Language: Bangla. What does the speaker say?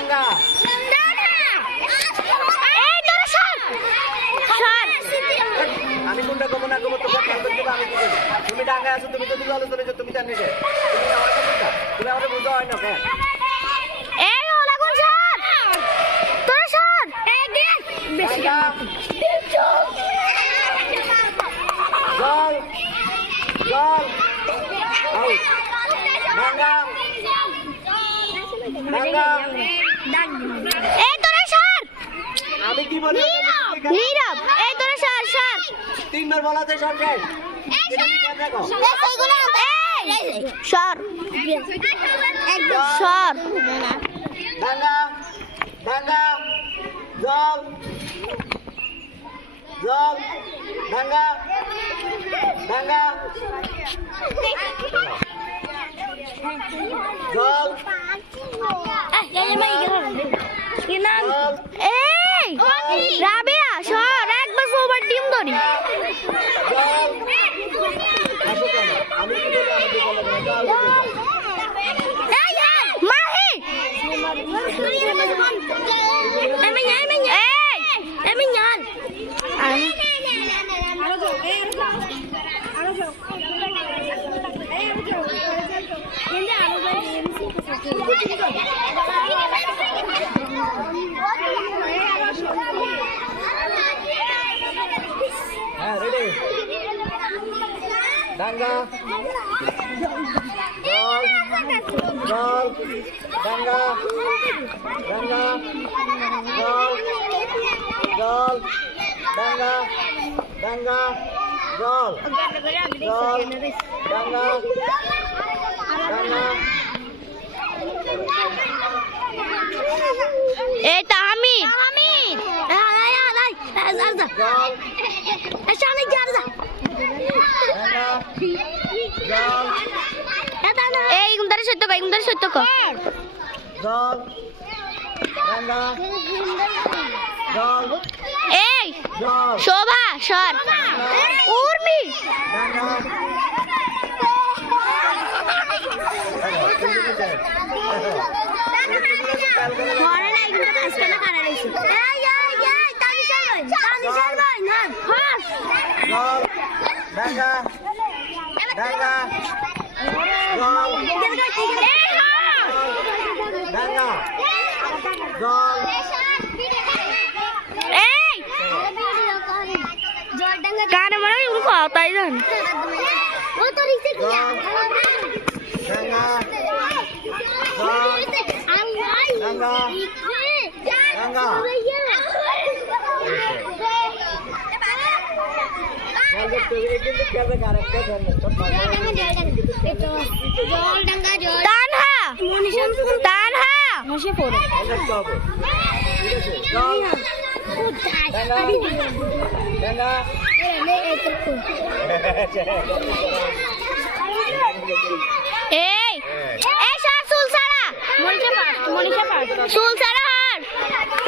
ডাঙ্গা আমি কোনটা কমো না কমো তোমরা খেয়াল করতে আমি কি করি তুমি ডাঙ্গায় আছো তুমি তো দুটো আলোচনা করছো তুমি জানি তুমি আমার কোনটা তুমি আমারে বুঝা হয় না কেন এই ওলা কোন শট তোর শট এই দেখ বেশি জল জল আউট ডাঙ্গা ডাঙ্গা এই তোর শট আমি কি বলি নীরব এই তোর শট শট তিনবার বলাতে শট শেষ তুমি খেয়াল রাখো সর সর ডাঙ্গা ডাঙ্গা জল জল ডাঙ্গা ডাঙ্গা জল এই রাবিয়া সর একবার ওভার টিম ধরি জল আসো কেন আমি কি বলি আমাকে বলো না জল মাহি আমি জান হ্যাঁ রেডি ডাঙ্গা জল জল ডাঙ্গা ডাঙ্গা জল জল ডাঙ্গা ডাঙ্গা জল জল ডাঙ্গা ডাঙ্গা এই তাহমিদ জল ডাঙ্গা জল এই গুমদারে সত্য কর জল ডাঙ্গা জল এই জল শোভা সর উর্মি ডাঙ্গা জল ডাঙ্গা ডাঙ্গা জল ডাঙ্গা জল এই কানে মনে হয় উनको आता ही जान ডাঙ্গা জল ডাঙ্গা ডাঙ্গা तानहा तानहा मुझे फोड़ ডাঙ্গা এই এই সর সুলসারা মনিশা পাট সুলসারা